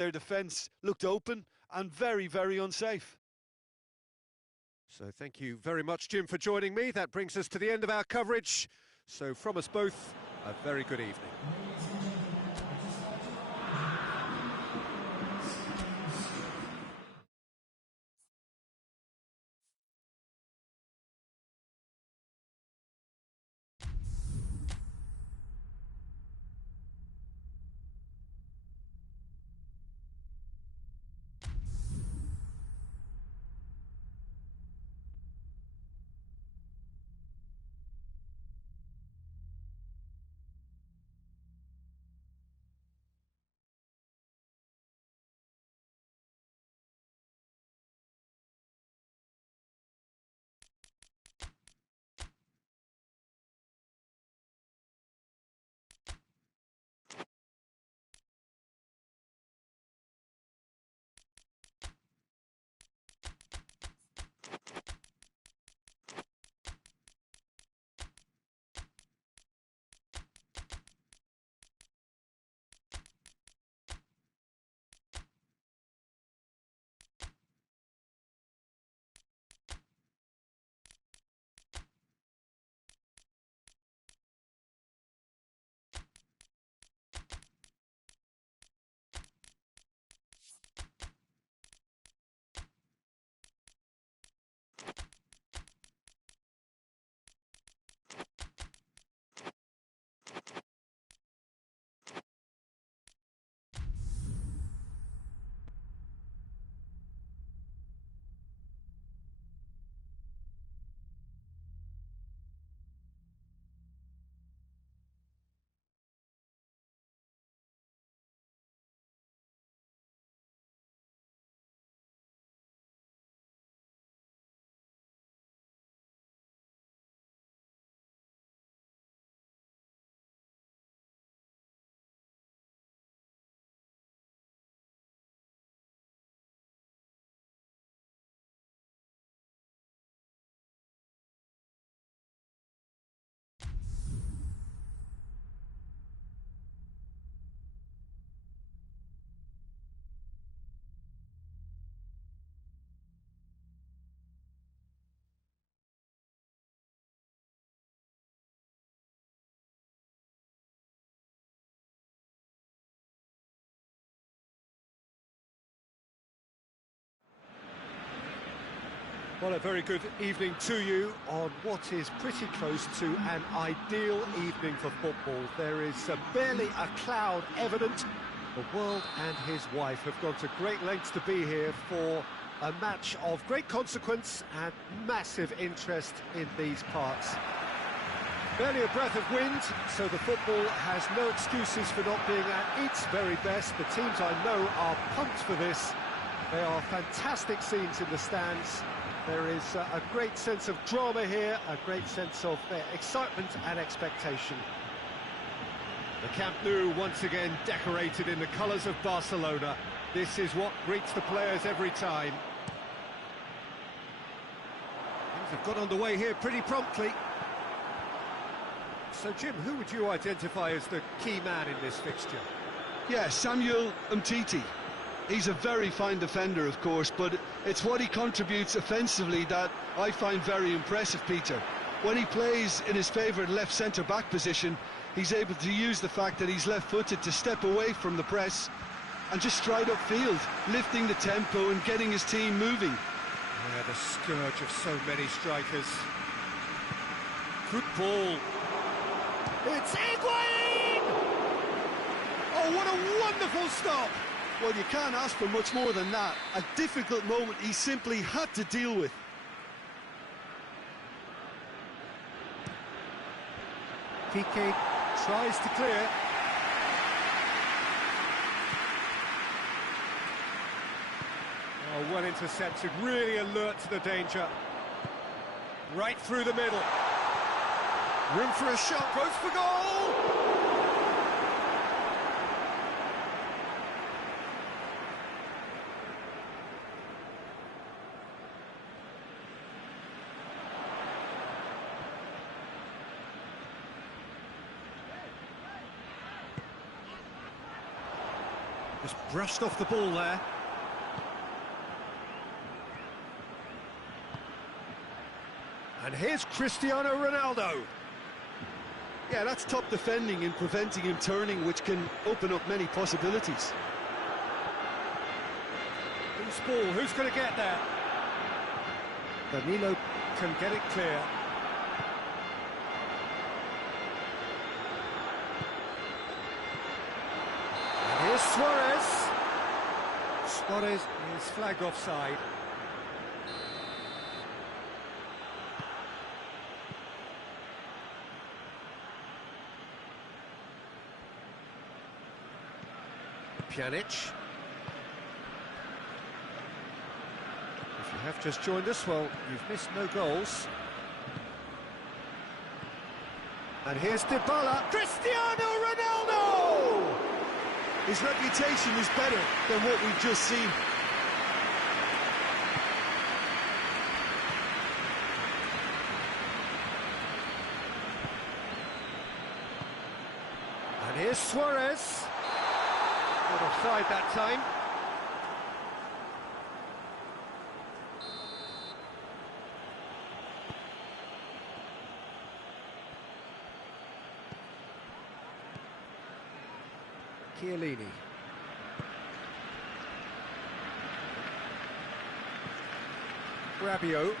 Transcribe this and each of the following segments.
Their defence looked open and very, very unsafe. So thank you very much, Jim, for joining me. That brings us to the end of our coverage. So from us both, a very good evening. Well, a very good evening to you on what is pretty close to an ideal evening for football. There is barely a cloud evident. The world and his wife have gone to great lengths to be here for a match of great consequence and massive interest in these parts. Barely a breath of wind, so the football has no excuses for not being at its very best. The teams I know are pumped for this. There are fantastic scenes in the stands. There is a great sense of drama here, a great sense of excitement and expectation. The Camp Nou once again decorated in the colours of Barcelona. This is what greets the players every time. Things have got underway here pretty promptly. So, Jim, who would you identify as the key man in this fixture? Yeah, Samuel Umtiti. He's a very fine defender, of course, but it's what he contributes offensively that I find very impressive, Peter. When he plays in his favourite left centre-back position, he's able to use the fact that he's left-footed to step away from the press and just stride upfield, lifting the tempo and getting his team moving. Yeah, the scourge of so many strikers. Good ball. It's Higuain! Oh, what a wonderful stop! Well, you can't ask for much more than that. A difficult moment he simply had to deal with. Piqué tries to clear. Oh, well intercepted, really alert to the danger. Right through the middle. Room for a shot, goes for goal! Just brushed off the ball there. And here's Cristiano Ronaldo. Yeah, that's top defending and preventing him turning, which can open up many possibilities. Who's ball? Who's going to get there? Danilo can get it clear. And here's Suarez. Suarez is flagged offside. Pjanic. If you have just joined us, well, you've missed no goals. And here's Dybala. Cristiano Ronaldo! His reputation is better than what we've just seen. And here's Suarez. Not offside that time. Chiellini. Rabiot.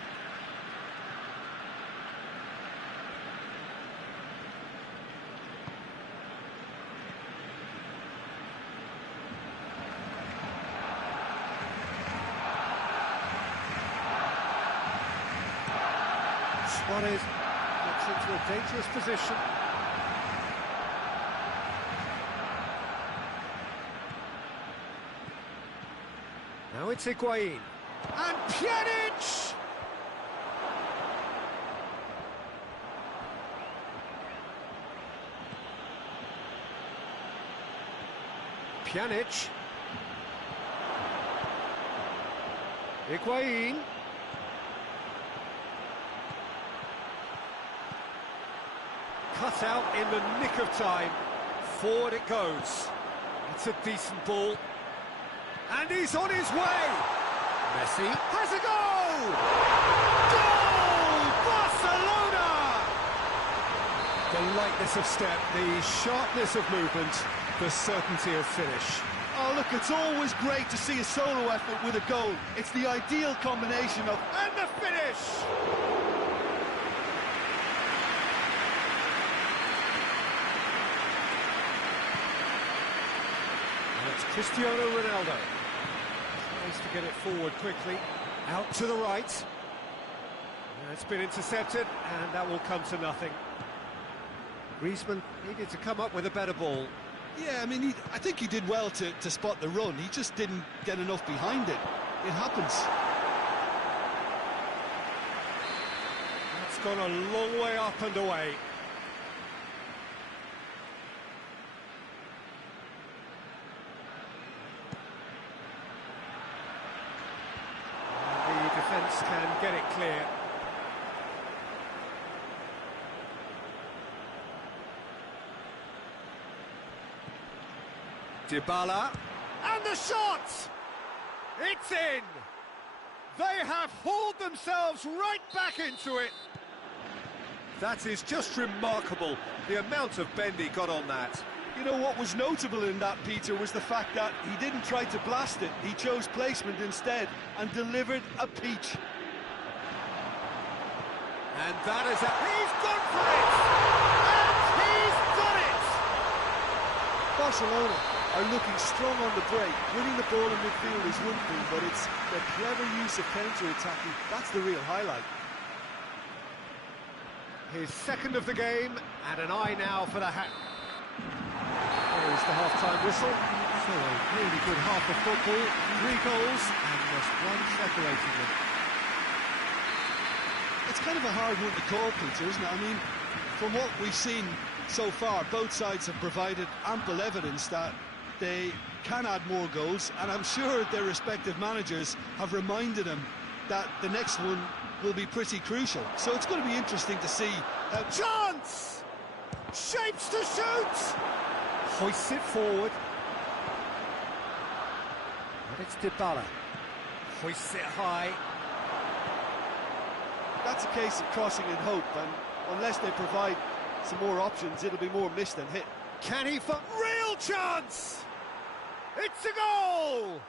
Suarez gets into a dangerous position. Now it's Higuain. And Pjanic! Pjanic. Higuain. Cut out in the nick of time. Forward it goes. It's a decent ball. And he's on his way! Messi has a goal! Goal! Barcelona! The lightness of step, the sharpness of movement, the certainty of finish. Oh, look, it's always great to see a solo effort with a goal. It's the ideal combination of... And the finish! And it's Cristiano Ronaldo. Tries to get it forward quickly. Out to the right. It's been intercepted, and that will come to nothing. Griezmann needed to come up with a better ball. Yeah, I mean, I think he did well to spot the run. He just didn't get enough behind it. It happens. That's gone a long way up and away. And the defence can get it clear. Dybala, and the shot! It's in! They have hauled themselves right back into it. That is just remarkable, the amount of bend he got on that. You know what was notable in that, Peter, was the fact that he didn't try to blast it. He chose placement instead and delivered a peach. And that is a... He's gone for it! And he's done it! Barcelona are looking strong on the break. Winning the ball in midfield is one thing, but it's the clever use of counter-attacking. That's the real highlight. His second of the game, and an eye now for the hat. There's the half-time whistle. So a really good half of football, 3 goals, and just one separating them. It's kind of a hard one to call, Peter, isn't it? I mean, from what we've seen so far, both sides have provided ample evidence that they can add more goals, and I'm sure their respective managers have reminded them that the next one will be pretty crucial. So it's going to be interesting to see. Chance! Shapes to shoot! Hoists it forward. It's Dybala. Hoists it high. That's a case of crossing in hope, and unless they provide some more options, it'll be more miss than hit. Can he real chance! It's a goal!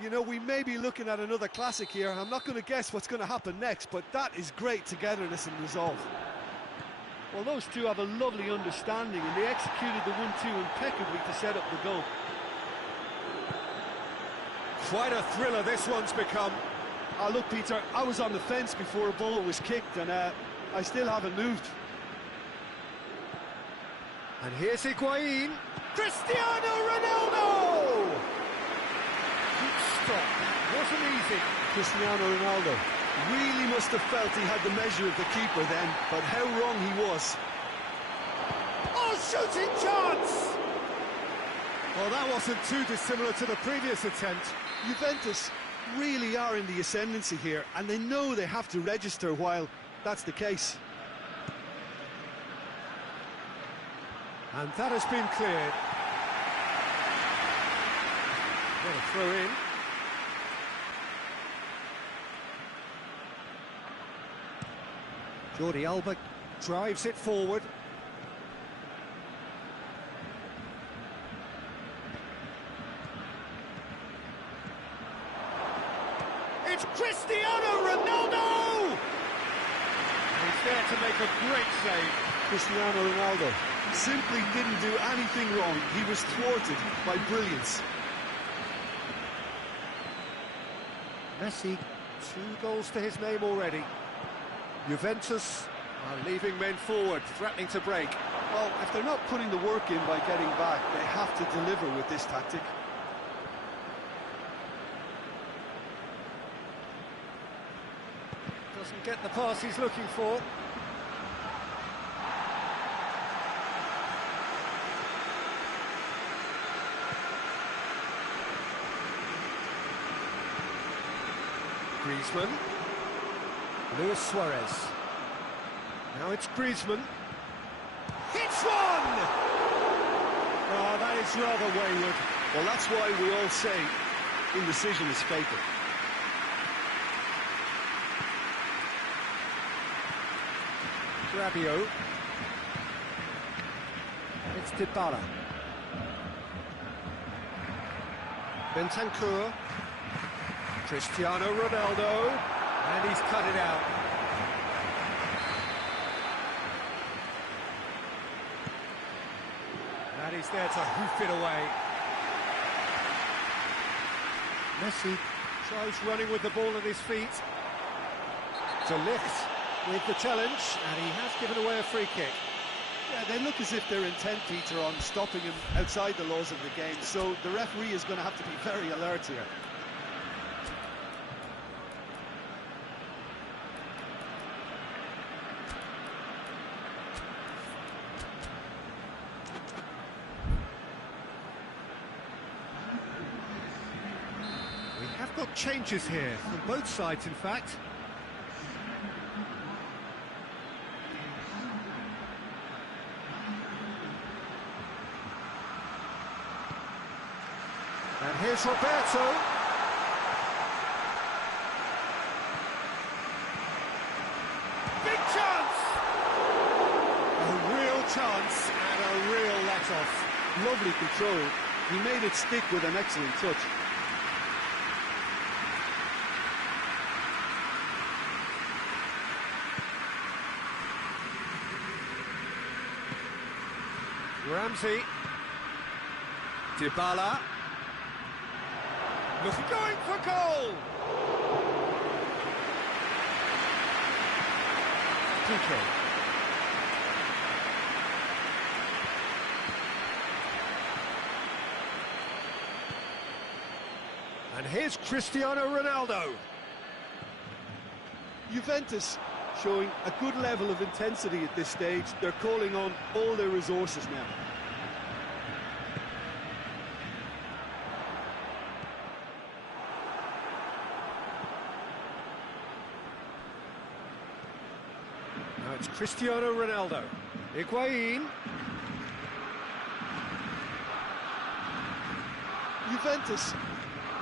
You know, we may be looking at another classic here, and I'm not going to guess what's going to happen next, but that is great togetherness and resolve. Well, those two have a lovely understanding, and they executed the 1-2 impeccably to set up the goal. Quite a thriller this one's become. Look, Peter, I was on the fence before a ball was kicked, and I still haven't moved. And here's Higuain. Cristiano Ronaldo! Good stop. Wasn't easy. Cristiano Ronaldo really must have felt he had the measure of the keeper then, but how wrong he was. Oh, shooting chance! Well, that wasn't too dissimilar to the previous attempt. Juventus really are in the ascendancy here, and they know they have to register while that's the case. And that has been cleared. What a throw in. Jordi Alba drives it forward. It's Cristiano Ronaldo! He's there to make a great save. Cristiano Ronaldo simply didn't do anything wrong. He was thwarted by brilliance. Messi, 2 goals to his name already. Juventus are leaving men forward, threatening to break. Well, if they're not putting the work in by getting back, they have to deliver with this tactic. Doesn't get the pass he's looking for. Griezmann. Luis Suarez. Now it's Griezmann. Hits one! Oh, that is rather wayward. Well, that's why we all say indecision is fatal. Rabiot. It's Dybala. Bentancur. Cristiano Ronaldo. And he's cut it out. And he's there to hoof it away. Messi tries running with the ball at his feet. To lift with the challenge, and he has given away a free kick. Yeah, they look as if they're intent, Peter, on stopping him outside the laws of the game, so the referee is going to have to be very alert here. We have got changes here, from both sides in fact. And here's Roberto. Big chance! A real chance and a real let-off. Lovely control. He made it stick with an excellent touch. Ramsey. Dybala. Going for goal! Piqué. And here's Cristiano Ronaldo. Juventus showing a good level of intensity at this stage. They're calling on all their resources now. Now it's Cristiano Ronaldo. Higuain. Juventus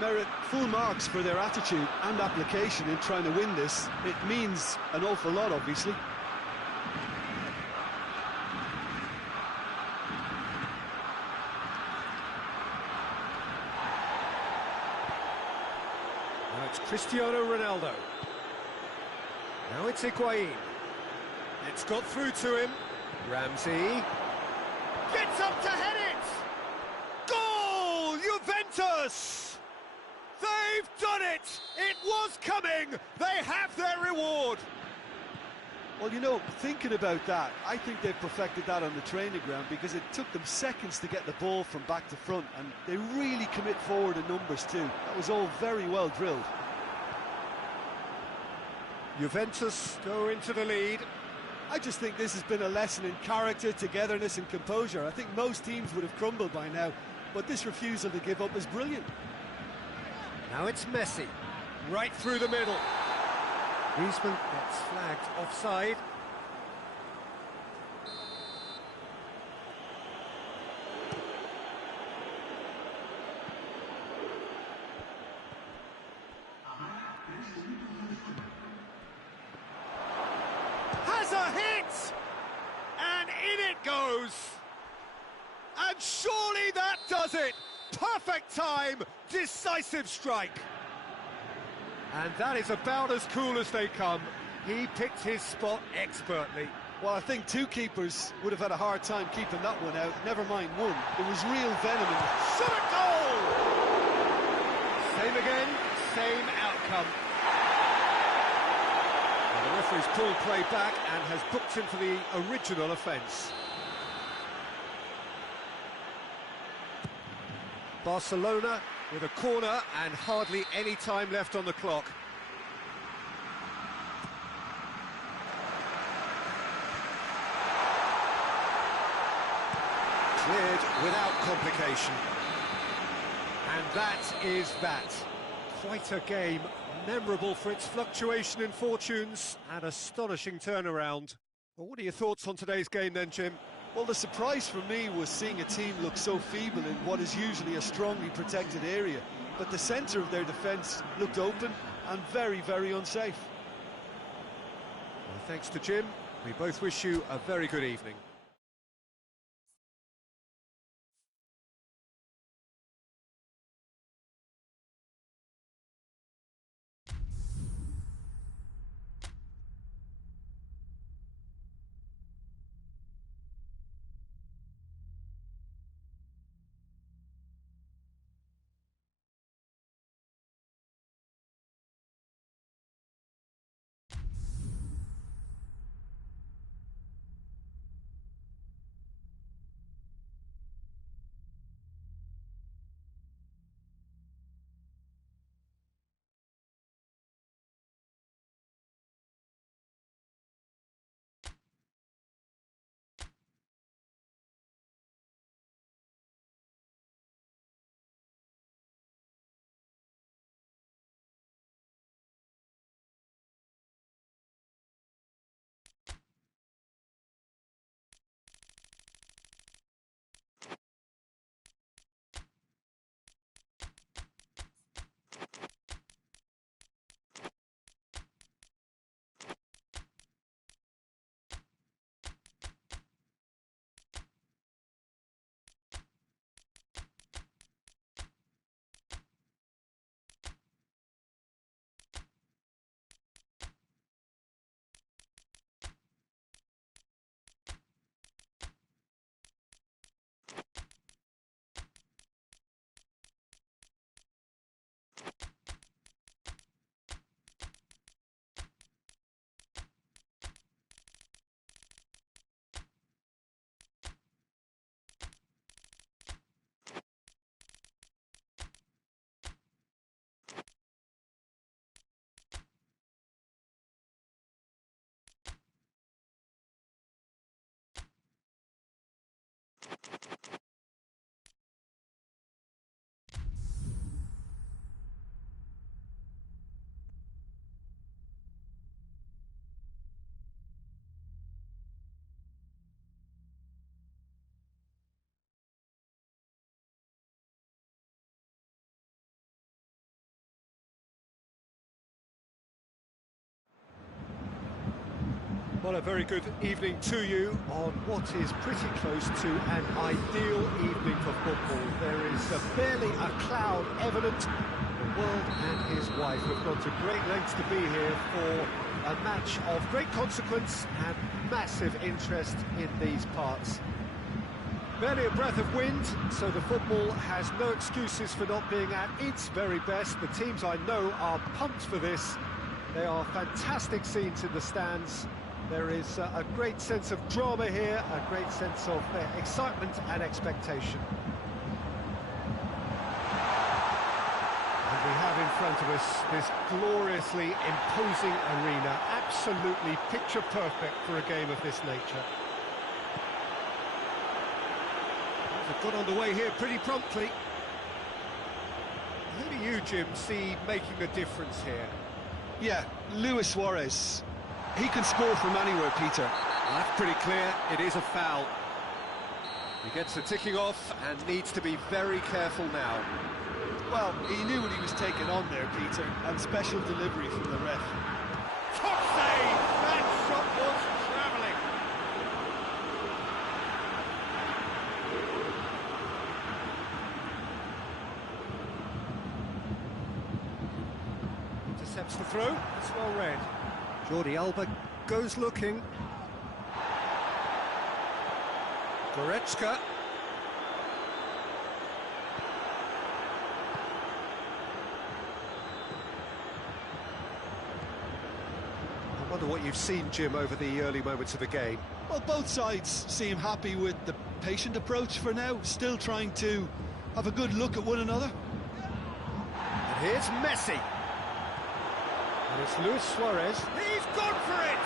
merit full marks for their attitude and application in trying to win this. It means an awful lot, obviously. Now it's Cristiano Ronaldo. Now it's Higuain. It's got through to him. Ramsey gets up to head it! Goal! Juventus! They've done it! It was coming! They have their reward! Well, you know, thinking about that, I think they've perfected that on the training ground because it took them seconds to get the ball from back to front, and they really commit forward in numbers too. That was all very well drilled. Juventus go into the lead. I just think this has been a lesson in character, togetherness and composure. I think most teams would have crumbled by now, but this refusal to give up is brilliant. Now it's Messi, right through the middle. Griezmann gets flagged offside. Has a hit! And in it goes! And surely that does it! Perfect time, decisive strike! And that is about as cool as they come. He picked his spot expertly. Well, I think two keepers would have had a hard time keeping that one out, never mind one. There was real venom in it. Shot a goal! Same again, same outcome. And the referee's pulled play back and has booked him for the original offence. Barcelona with a corner and hardly any time left on the clock. Cleared without complication. And that is that. Quite a game, memorable for its fluctuation in fortunes and astonishing turnaround. Well, what are your thoughts on today's game then, Jim? Well, the surprise for me was seeing a team look so feeble in what is usually a strongly protected area. But the centre of their defence looked open and very, very unsafe. Well, thanks to Jim. We both wish you a very good evening. Well, a very good evening to you on what is pretty close to an ideal evening for football. There is barely a cloud evident. The world and his wife have gone to great lengths to be here for a match of great consequence and massive interest in these parts. Barely a breath of wind, so the football has no excuses for not being at its very best. The teams I know are pumped for this. They are fantastic scenes in the stands. There is a great sense of drama here, a great sense of excitement and expectation. And we have in front of us this gloriously imposing arena, absolutely picture perfect for a game of this nature. They've got underway here pretty promptly. Who do you, Jim, see making a difference here? Yeah, Luis Suarez. He can score from anywhere, Peter. Well, that's pretty clear. It is a foul. He gets the ticking off and needs to be very careful now. Well, he knew what he was taking on there, Peter, and special delivery from the ref. Top save! That shot was travelling. Intercepts the throw. It's well read. Jordi Alba goes looking. Goretzka. I wonder what you've seen, Jim, over the early moments of the game. Well, both sides seem happy with the patient approach for now, still trying to have a good look at one another. And here's Messi. And it's Luis Suarez. He's gone for it!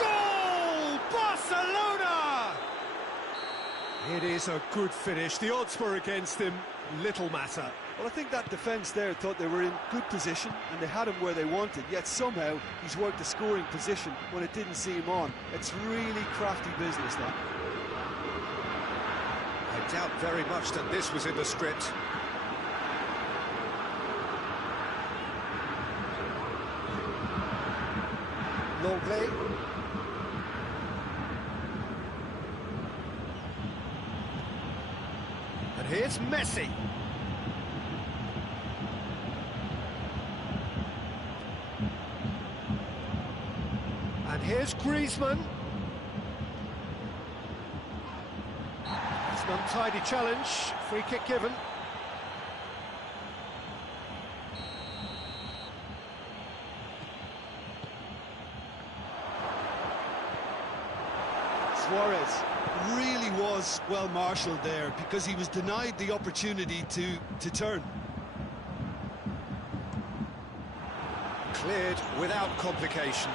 Goal! Barcelona! It is a good finish. The odds were against him. Little matter. Well, I think that defence there thought they were in good position and they had him where they wanted, yet somehow he's worked a scoring position when it didn't seem on. It's really crafty business, that. I doubt very much that this was in the script. Long play. And here's Messi. And here's Griezmann. It's an untidy challenge. Free kick given. Suarez really was well marshalled there because he was denied the opportunity to turn. Cleared without complication.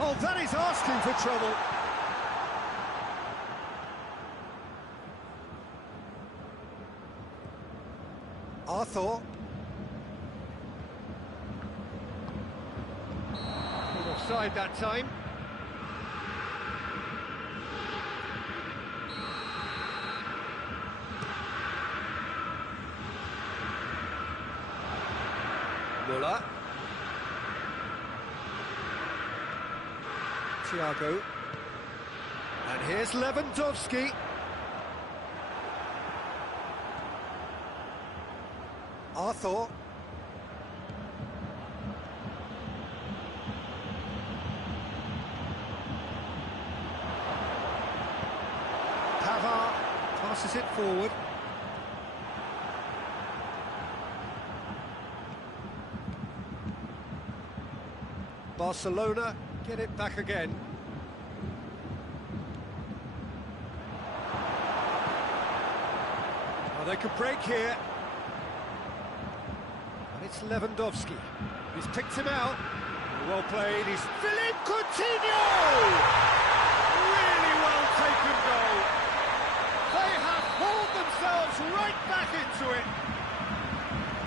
Oh, that is asking for trouble. Arthur. Offside that time. Muller. Thiago. And here's Lewandowski. Arthur. Pavard passes it forward. Barcelona get it back again. Oh, they could break here. And it's Lewandowski. He's picked him out. Well played. He's Philippe Coutinho! Really well taken goal. They have hauled themselves right back into it.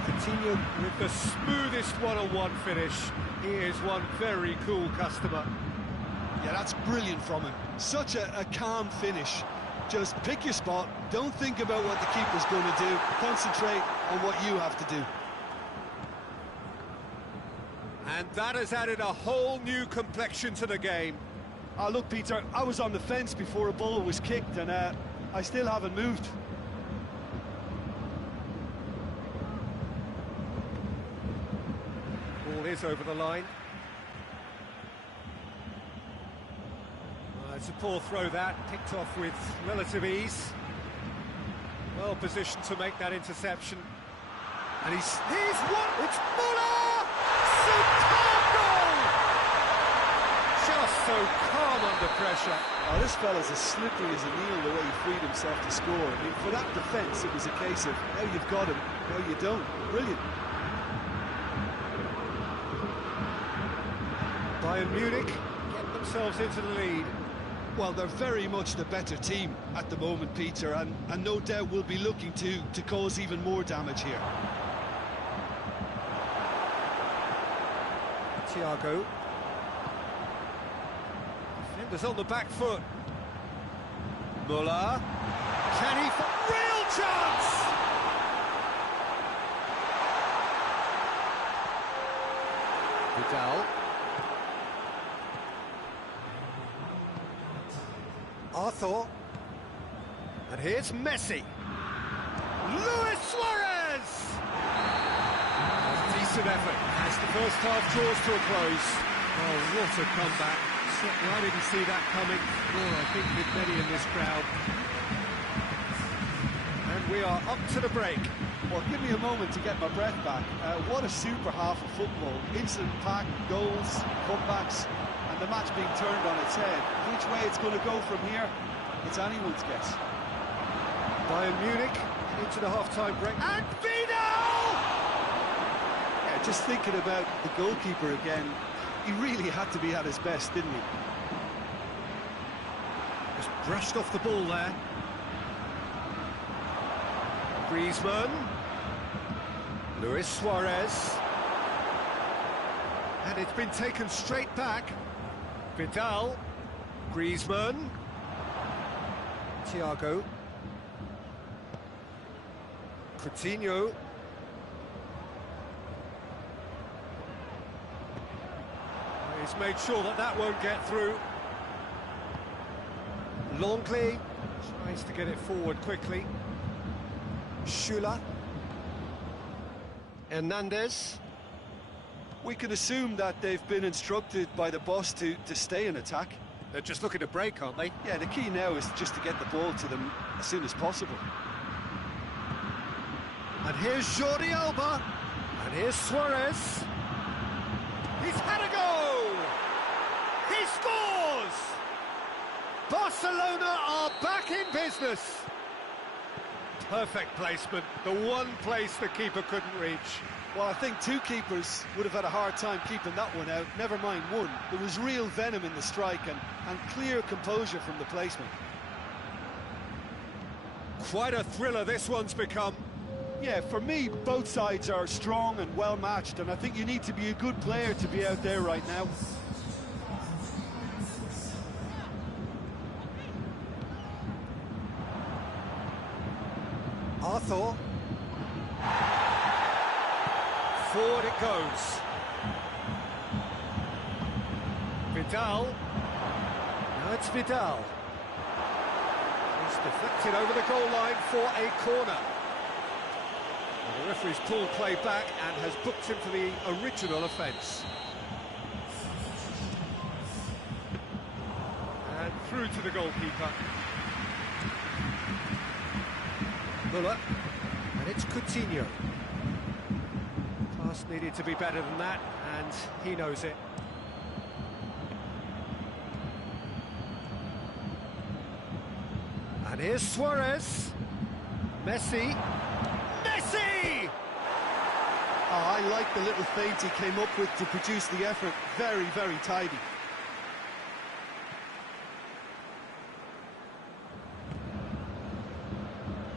Coutinho with the smoothest one-on-one finish. He is one very cool customer. Yeah, that's brilliant from him. Such a calm finish. Just pick your spot, don't think about what the keeper's going to do, concentrate on what you have to do. And that has added a whole new complexion to the game. Look, Peter, I was on the fence before a ball was kicked, and I still haven't moved. Ball is over the line. It's a poor throw that, picked off with relative ease. Well positioned to make that interception. And he's won! It's Muller! Superb goal! Just so calm under pressure. Oh, this fella's as slippery as a needle the way he freed himself to score. I mean, for that defence, it was a case of, now you've got him, now you don't. Brilliant. Bayern Munich get themselves into the lead. Well, they're very much the better team at the moment, Peter, and no doubt will be looking to cause even more damage here. Thiago. Defenders on the back foot. Muller. Can he... Real chance! Vidal. Arthur. And here's Messi. Luis Suarez! A decent effort as the first half draws to a close. Oh, what a comeback. I didn't see that coming. Oh, I think with many in this crowd. And we are up to the break. Well, give me a moment to get my breath back. What a super half of football. Instant pack, goals, comebacks, and the match being turned on its head. Which way it's going to go from here, it's anyone's guess. Bayern Munich into the half-time break. And Vidal! Yeah, just thinking about the goalkeeper again, he really had to be at his best, didn't he? Just brushed off the ball there. Griezmann. Luis Suarez. And it's been taken straight back. Vidal. Griezmann. Thiago. Coutinho. He's made sure that that won't get through. Longley tries to get it forward quickly. Schüller. Hernandez. We can assume that they've been instructed by the boss to stay in attack. They're just looking to break, aren't they? Yeah, the key now is just to get the ball to them as soon as possible. And here's Jordi Alba. And here's Suarez. He's had a goal! He scores! Barcelona are back in business. Perfect placement, the one place the keeper couldn't reach. Well, I think two keepers would have had a hard time keeping that one out, never mind one. There was real venom in the strike and clear composure from the placement. Quite a thriller this one's become. Yeah, for me, both sides are strong and well-matched, and I think you need to be a good player to be out there right now. Arthur. Forward it goes. Vidal. Now it's Vidal. He's deflected over the goal line for a corner. And the referee's pulled play back and has booked him for the original offence. And through to the goalkeeper. Muller. And it's Coutinho. Pass needed to be better than that, and he knows it. And here's Suarez. Messi. Messi! Oh, I like the little feint he came up with to produce the effort. Very, very tidy.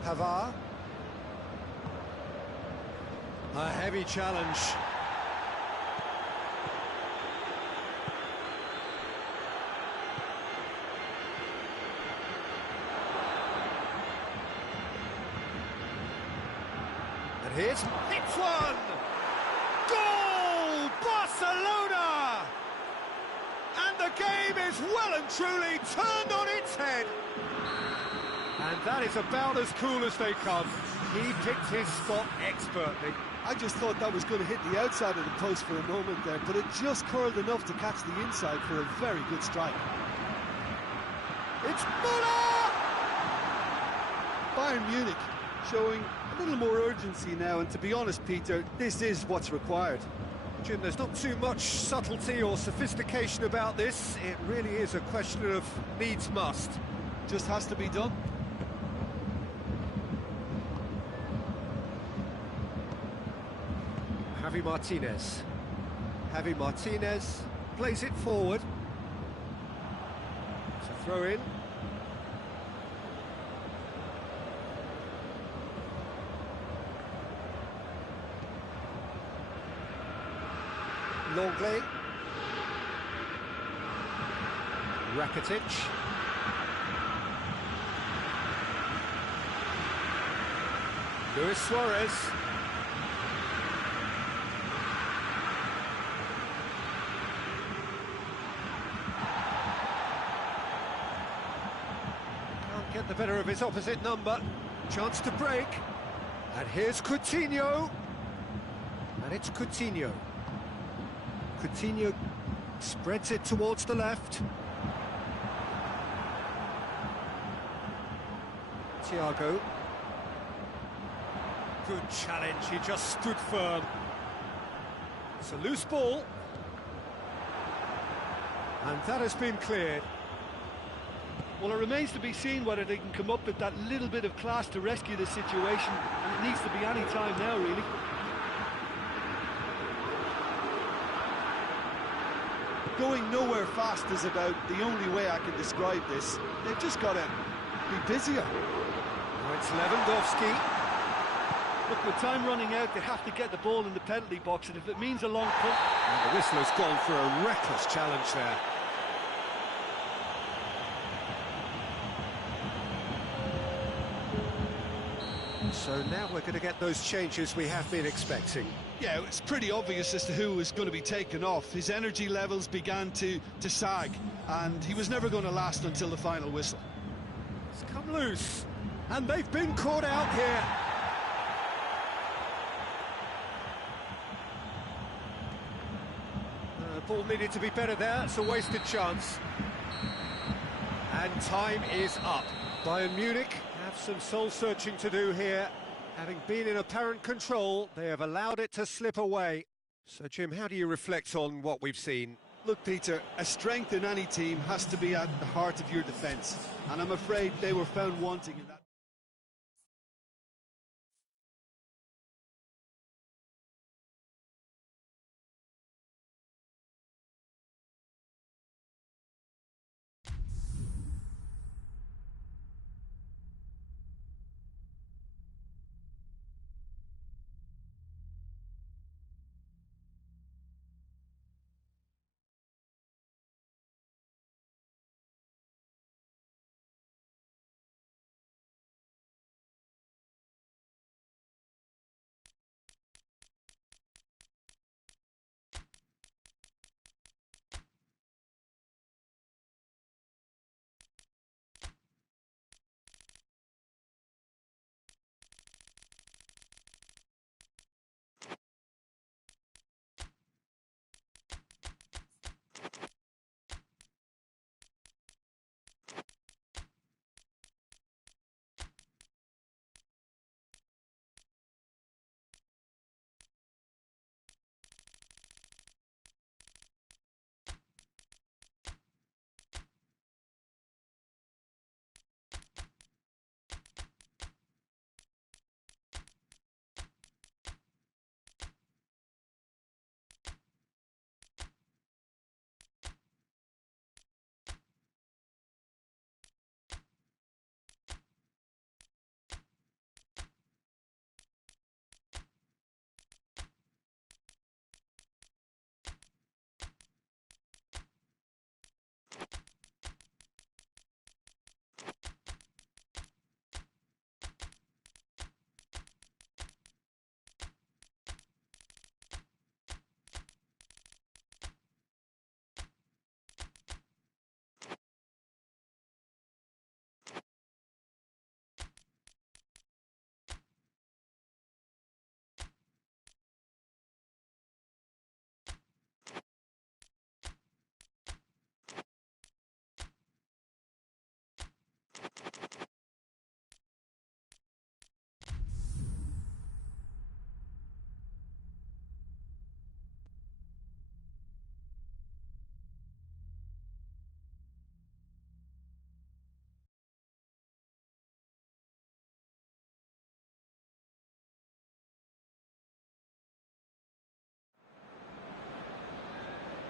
Pavard. A heavy challenge. here's hits one! Goal! Barcelona! And the game is well and truly turned on its head. And that is about as cool as they come. He picked his spot expertly. I just thought that was going to hit the outside of the post for a moment there, but it just curled enough to catch the inside for a very good strike. It's Muller! Bayern Munich showing a little more urgency now, and to be honest, Peter, this is what's required. Jim, there's not too much subtlety or sophistication about this. It really is a question of needs must. Just has to be done. Javi Martinez plays it forward. It's a throw in. Longley. Rakitic. Luis Suarez. Can't get the better of his opposite number. Chance to break. And here's Coutinho. And it's Coutinho. Coutinho spreads it towards the left. Thiago. Good challenge, he just stood firm. It's a loose ball. And that has been cleared. Well, it remains to be seen whether they can come up with that little bit of class to rescue the situation, and it needs to be any time now, really. Going nowhere fast is about the only way I can describe this. They've just got to be busier. Now it's Lewandowski. Look, with time running out, they have to get the ball in the penalty box, and if it means a long punt... And the whistle has gone for a reckless challenge there. So now we're going to get those changes we have been expecting. Yeah, it's pretty obvious as to who was going to be taken off. His energy levels began to sag, and he was never going to last until the final whistle. It's come loose, and they've been caught out here. Ball needed to be better there, it's a wasted chance. And time is up. Bayern Munich have some soul-searching to do here. Having been in apparent control, they have allowed it to slip away. So, Jim, how do you reflect on what we've seen? Look, Peter, a strength in any team has to be at the heart of your defence, and I'm afraid they were found wanting in that.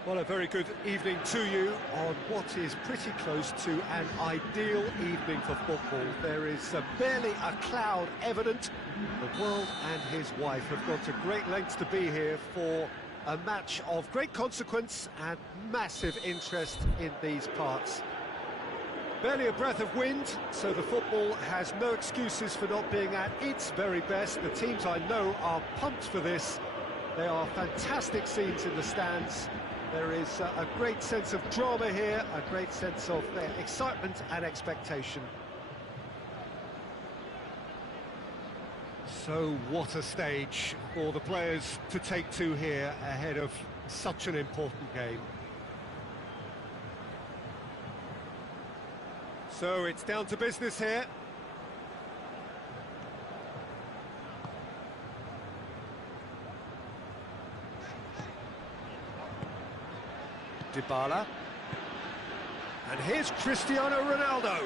Well, a very good evening to you on what is pretty close to an ideal evening for football. There is barely a cloud evident. The world and his wife have gone to great lengths to be here for a match of great consequence and massive interest in these parts. Barely a breath of wind, so the football has no excuses for not being at its very best. The teams I know are pumped for this. There are fantastic scenes in the stands. There is a great sense of drama here, a great sense of excitement and expectation. So what a stage for the players to take to here ahead of such an important game. So it's down to business here. Dybala. And here's Cristiano Ronaldo.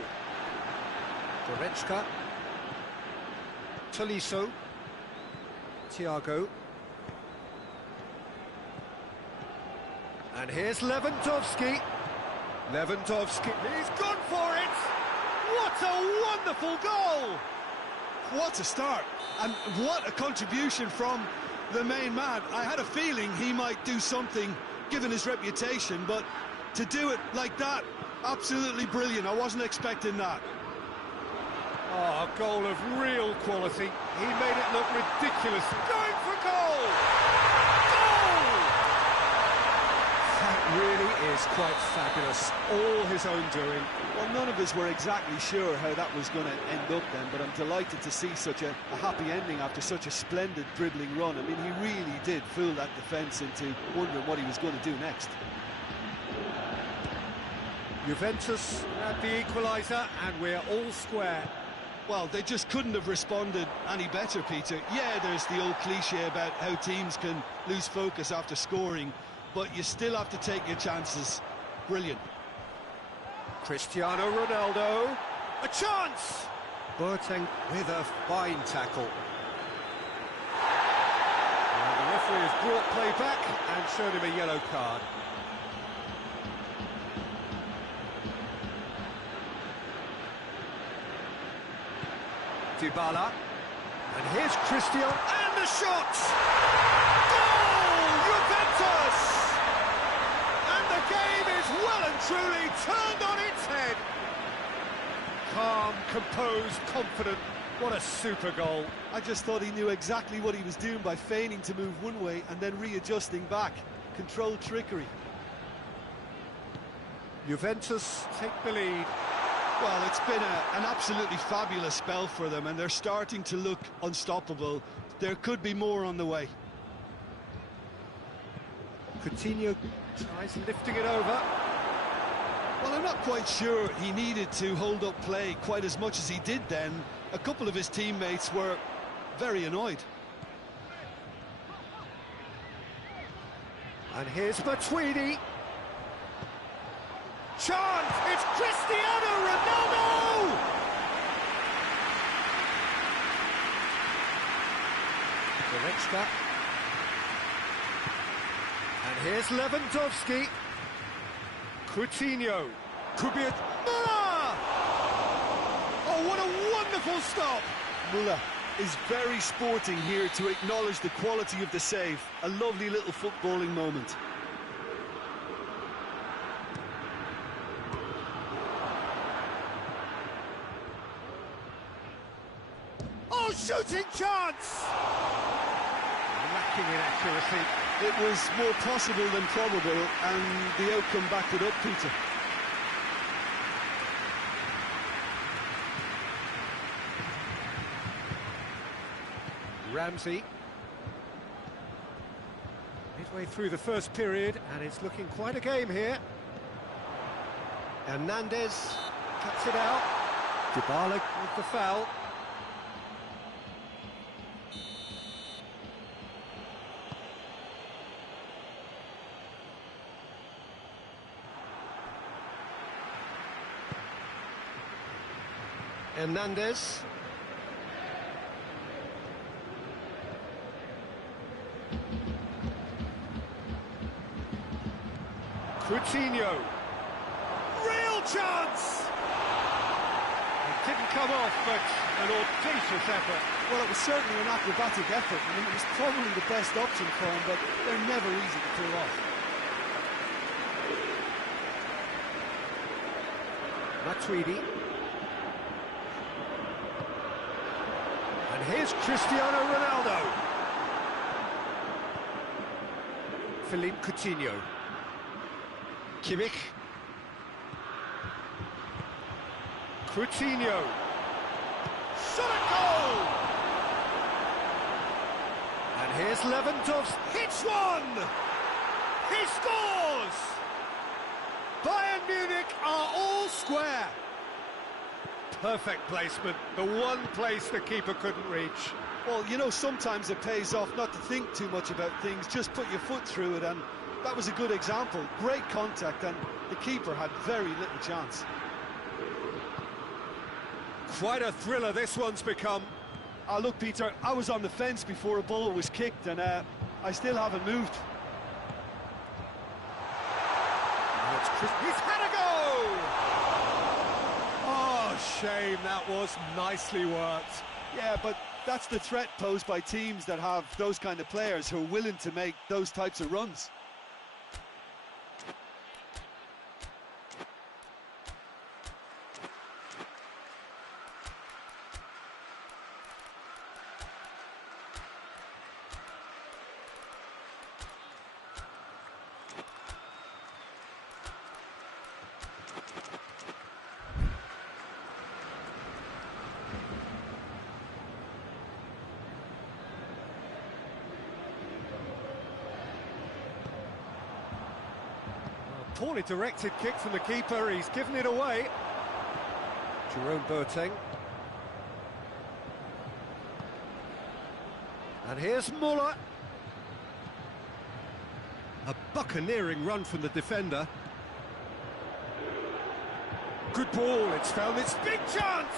Goretzka. Tolisso. Thiago. And here's Lewandowski. Lewandowski, he's gone for it! What a wonderful goal! What a start, and what a contribution from the main man. I had a feeling he might do something, given his reputation, but to do it like that, absolutely brilliant. I wasn't expecting that. Oh, a goal of real quality. He made it look ridiculous. Going for goal! Goal! That really is quite fabulous. All his own doing. Well, none of us were exactly sure how that was going to end up then, but I'm delighted to see such a happy ending after such a splendid dribbling run. I mean, he really did fool that defence into wondering what he was going to do next. Juventus at the equaliser, and we're all square. Well, they just couldn't have responded any better, Peter. Yeah, there's the old cliche about how teams can lose focus after scoring, but you still have to take your chances. Brilliant. Cristiano Ronaldo, a chance! Boateng with a fine tackle. And the referee has brought play back and shown him a yellow card. Dybala, and here's Cristiano, and the shot! Goal! Juventus! And the game is well and truly turned on its head. Calm, composed, confident. What a super goal. I just thought he knew exactly what he was doing by feigning to move one way and then readjusting back. Controlled trickery. Juventus take the lead. Well, it's been an absolutely fabulous spell for them, and they're starting to look unstoppable. There could be more on the way. Coutinho tries lifting it over. Well, I'm not quite sure he needed to hold up play quite as much as he did then. A couple of his teammates were very annoyed. And here's Matuidi. Chance! It's Cristiano Ronaldo! Goretzka. And here's Lewandowski. Coutinho. Could be a... Müller! Oh, what a wonderful stop! Müller is very sporting here to acknowledge the quality of the save. A lovely little footballing moment. Oh, shooting chance! Lacking in accuracy. It was more possible than probable, and the outcome backed it up, Peter. Ramsey. Midway through the first period, and it's looking quite a game here. Hernandez cuts it out. Dybala with the foul. Hernandez. Coutinho. Real chance! It didn't come off, but an audacious effort. Well, it was certainly an acrobatic effort. I mean, it was probably the best option for him, but they're never easy to pull off. Matuidi. And here's Cristiano Ronaldo. Philippe Coutinho. Kimmich. Coutinho. Shot a goal! And here's Lewandowski. Hits one! He scores! Bayern Munich are all square. Perfect placement, the one place the keeper couldn't reach. Well, you know, sometimes it pays off not to think too much about things, just put your foot through it, and that was a good example. Great contact, and the keeper had very little chance. Quite a thriller this one's become. Look, Peter, I was on the fence before a ball was kicked, and I still haven't moved. He's had a go! Oh, shame, that was nicely worked. Yeah, but that's the threat posed by teams that have those kind of players who are willing to make those types of runs. Poorly directed kick from the keeper, he's given it away. Jerome Boateng. And here's Muller. A buccaneering run from the defender. Good ball, it's found its big chance!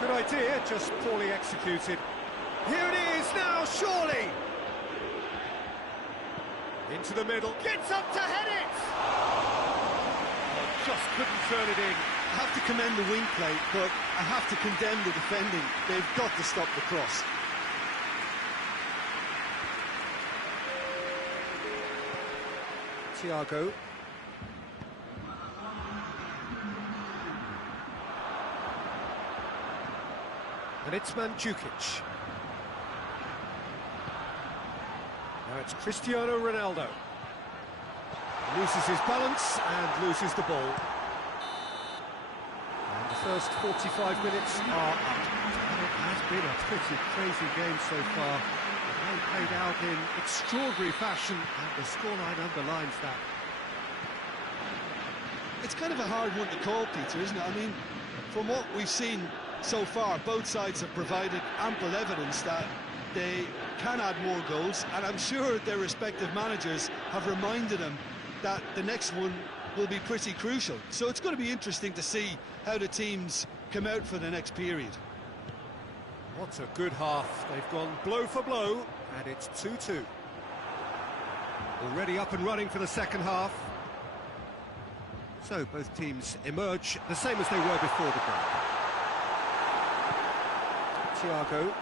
Good idea, just poorly executed. Here it is now, surely! Into the middle, gets up to head it! Oh, just couldn't turn it in. I have to commend the wing play, but I have to condemn the defending. They've got to stop the cross. Thiago. And it's Mandzukic. Now it's Cristiano Ronaldo. Loses his balance and loses the ball. And the first 45 minutes are up. And it has been a pretty crazy game so far. The game played out in extraordinary fashion, and the scoreline underlines that. It's kind of a hard one to call, Peter, isn't it? I mean, from what we've seen so far, both sides have provided ample evidence that they can add more goals, and I'm sure their respective managers have reminded them that the next one will be pretty crucial. So it's going to be interesting to see how the teams come out for the next period. What a good half. They've gone blow for blow, and it's 2-2. Already up and running for the second half. So both teams emerge the same as they were before the break. Thiago.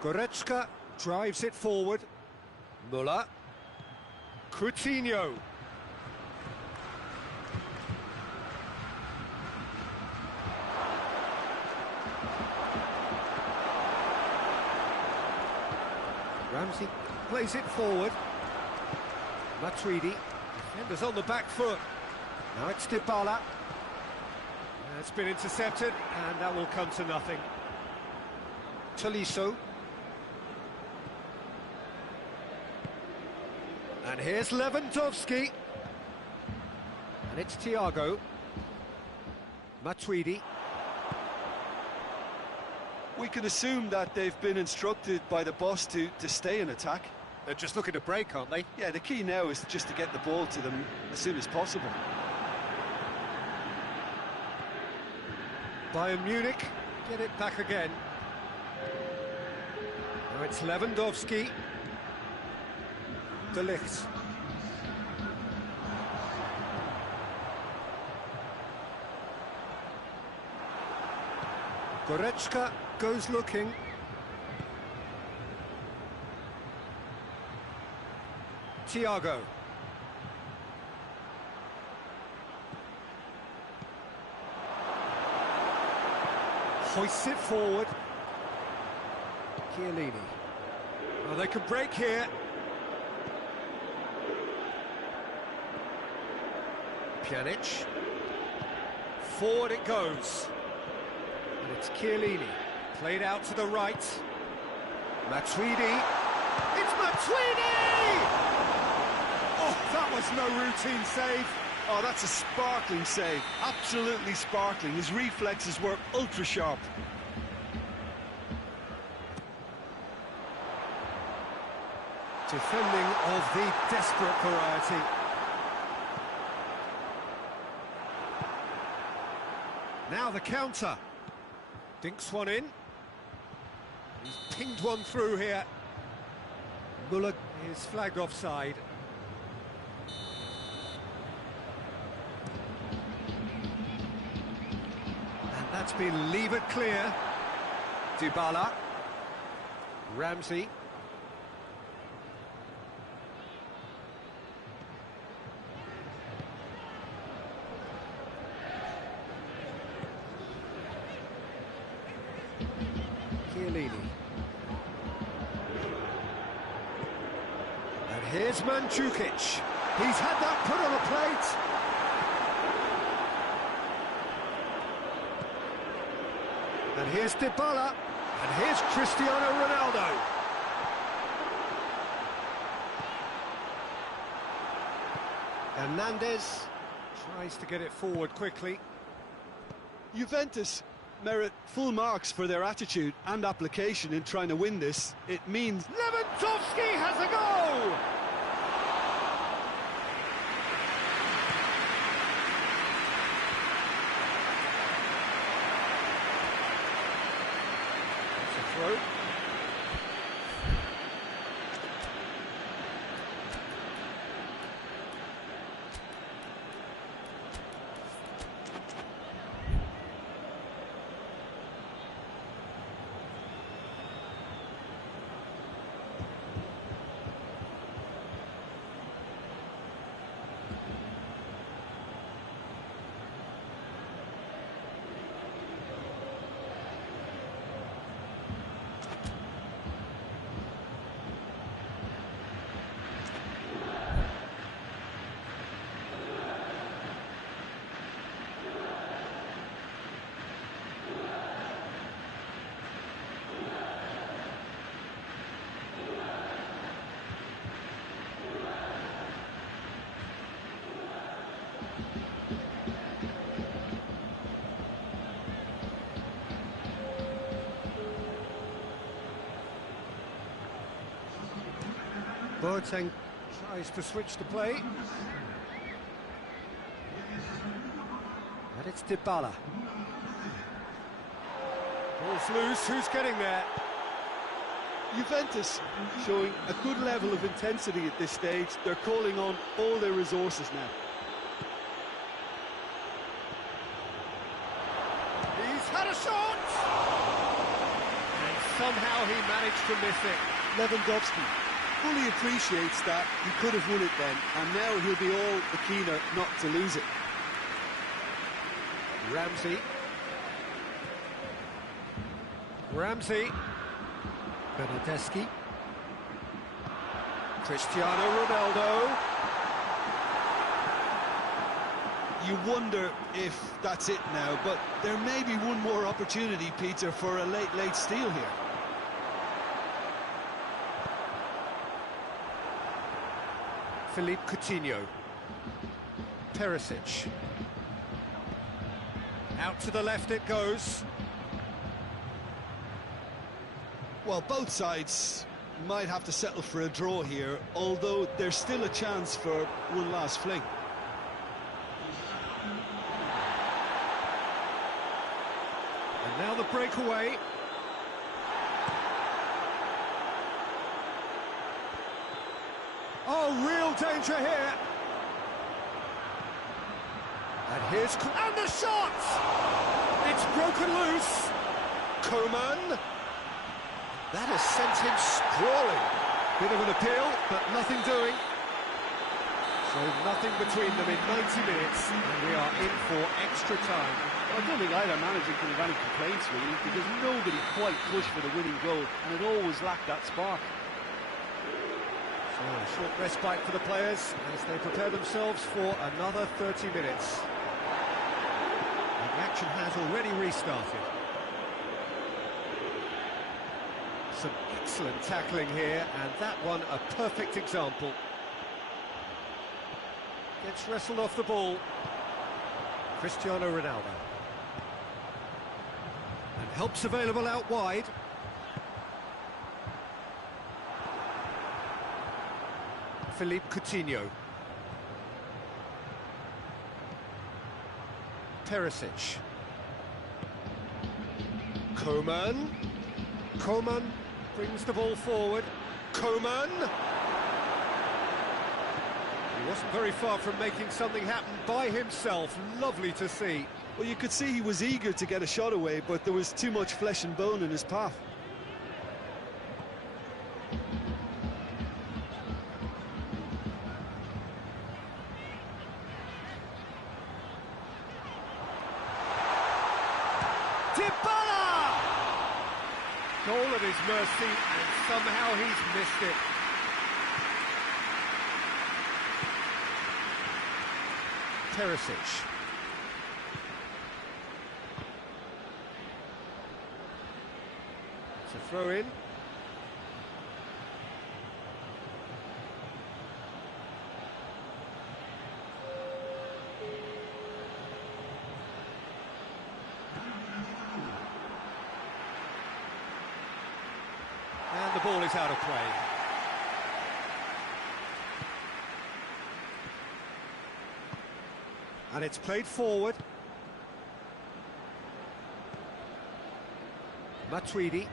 Goretzka drives it forward. Muller. Coutinho. Ramsey plays it forward. Matuidi. Defenders on the back foot. Now it's Dybala. It's been intercepted, and that will come to nothing. Tolisso. And here's Lewandowski. And it's Thiago. Matuidi. We can assume that they've been instructed by the boss to stay in attack. They're just looking to break, aren't they? Yeah, the key now is just to get the ball to them as soon as possible. Bayern Munich get it back again. Now it's Lewandowski. De Ligt. Goretzka goes looking. Thiago. Hoists it forward. Chiellini. Oh, they could break here. Pjanic. Forward it goes. And it's Chiellini. Played out to the right. Matuidi. It's Matuidi! Oh, that was no routine save. Oh, that's a sparkling save. Absolutely sparkling. His reflexes were ultra sharp. Defending of the desperate variety. Now the counter. Dinks one in. He's pinged one through here. Muller is flagged offside. And that's been levered clear. Dybala. Ramsey. Chiellini. And here's Mandzukic. He's had that put on a plate. And here's Dybala. And here's Cristiano Ronaldo. Hernandez tries to get it forward quickly. Juventus merit full marks for their attitude and application in trying to win this. It means Lewandowski has a goal! It's a throw. Boateng tries to switch the play. And it's Dybala. Ball's loose, who's getting there? Juventus showing a good level of intensity at this stage. They're calling on all their resources now. He's had a shot! And somehow he managed to miss it. Lewandowski fully appreciates that he could have won it then, and now he'll be all the keener not to lose it. Ramsey. Bernardeschi. Cristiano Ronaldo. You wonder if that's it now, but there may be one more opportunity, Peter, for a late steal here. Philippe Coutinho. Perisic. Out to the left it goes. Well, both sides might have to settle for a draw here, although there's still a chance for one last fling. And now the breakaway. Oh, real danger here. And here's... And the shot! It's broken loose. Coman. That has sent him sprawling. Bit of an appeal, but nothing doing. So nothing between them in 90 minutes, and we are in for extra time. I don't think either manager can have any complaints, really, because nobody quite pushed for the winning goal, and it always lacked that spark. So a short respite for the players as they prepare themselves for another 30 minutes. And the action has already restarted. Some excellent tackling here, and that one a perfect example. Gets wrestled off the ball. Cristiano Ronaldo. And help's available out wide. Philippe Coutinho. Perisic. Coman. Coman brings the ball forward. Coman. He wasn't very far from making something happen by himself. Lovely to see. Well, you could see he was eager to get a shot away, but there was too much flesh and bone in his path. Goal at his mercy, and somehow he's missed it. Perisic. It's a throw in. And the ball is out of play. And it's played forward. Matuidi.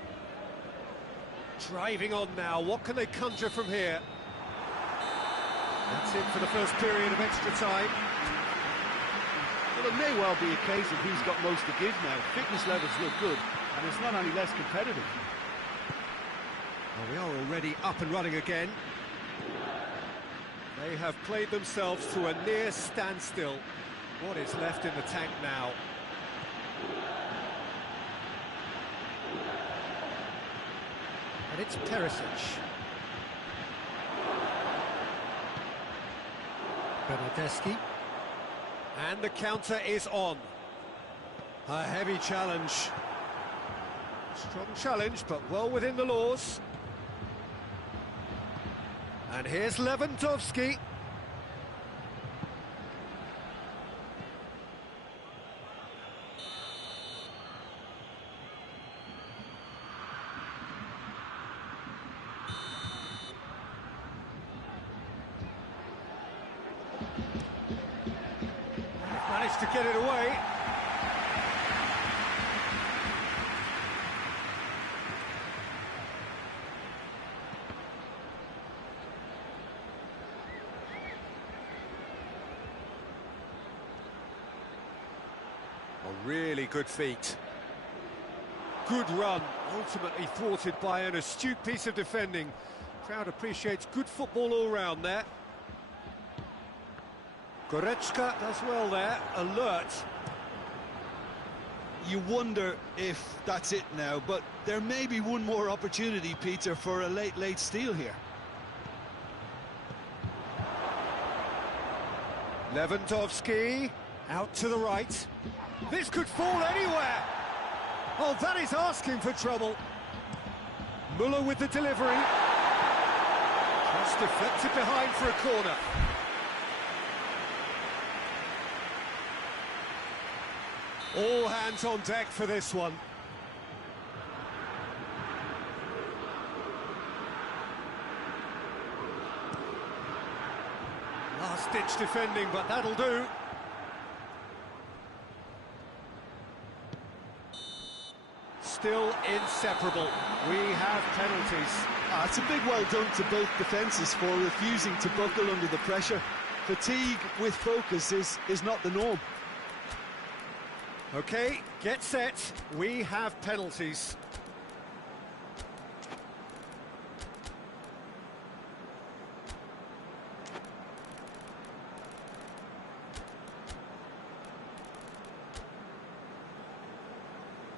Driving on now. What can they conjure from here? That's it for the first period of extra time. Well, it may well be a case of who's got most to give now. Fitness levels look good, and it's not any less competitive. Well, we are already up and running again. They have played themselves to a near standstill. What is left in the tank now? And it's Perisic. Bernardeschi. And the counter is on. A heavy challenge. Strong challenge, but well within the laws. And here's Lewandowski. Managed to get it away. A really good feat. Good run, ultimately thwarted by an astute piece of defending. Crowd appreciates good football all round there. Goretzka does well there, alert. You wonder if that's it now, but there may be one more opportunity, Peter, for a late steal here. Lewandowski, out to the right. This could fall anywhere. Oh, that is asking for trouble. Müller with the delivery. Just deflected behind for a corner. All hands on deck for this one. Last-ditch defending, but that'll do. Still inseparable. We have penalties. It's a big well done to both defences for refusing to buckle under the pressure. Fatigue with focus is not the norm. OK, get set. We have penalties.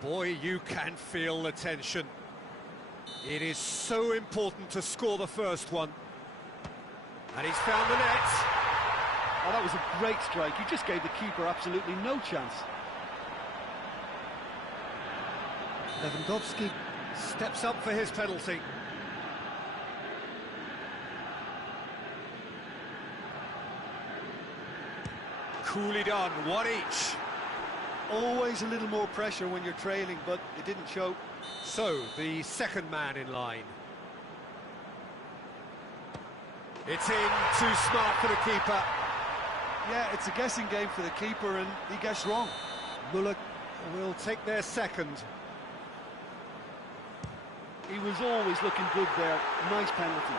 Boy, you can feel the tension. It is so important to score the first one. And he's found the net. Oh, that was a great strike. He just gave the keeper absolutely no chance. Lewandowski steps up for his penalty. Coolly done, one each. Always a little more pressure when you're trailing, but it didn't show. So, the second man in line. It's in, too smart for the keeper. Yeah, it's a guessing game for the keeper, and he guessed wrong. Muller will take their second. He was always looking good there. Nice penalty.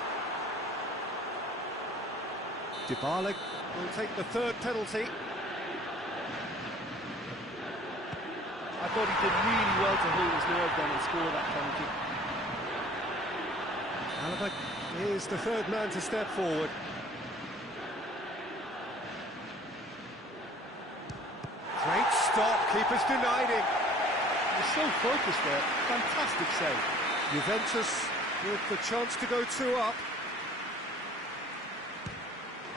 Dybala will take the third penalty. I thought he did really well to hold his nerve then and score that penalty. Alaba is the third man to step forward. Great stop, keeper's denied him. He's so focused there. Fantastic save. Juventus with the chance to go 2 up.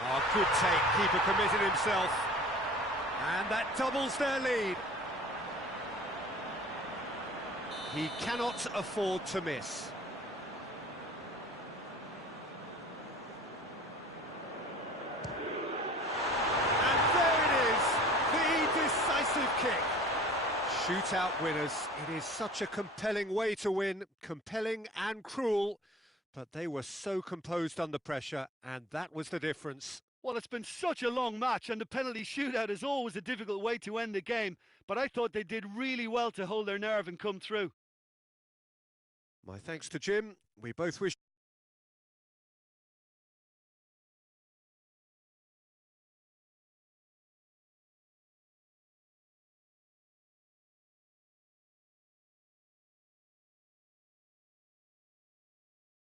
Oh, good take, keeper committed himself. And that doubles their lead. He cannot afford to miss. And there it is, the decisive kick. Shootout winners. It is such a compelling way to win, compelling and cruel, but they were so composed under pressure, and that was the difference. Well, it's been such a long match, and the penalty shootout is always a difficult way to end the game, but I thought they did really well to hold their nerve and come through. My thanks to Jim. We both wish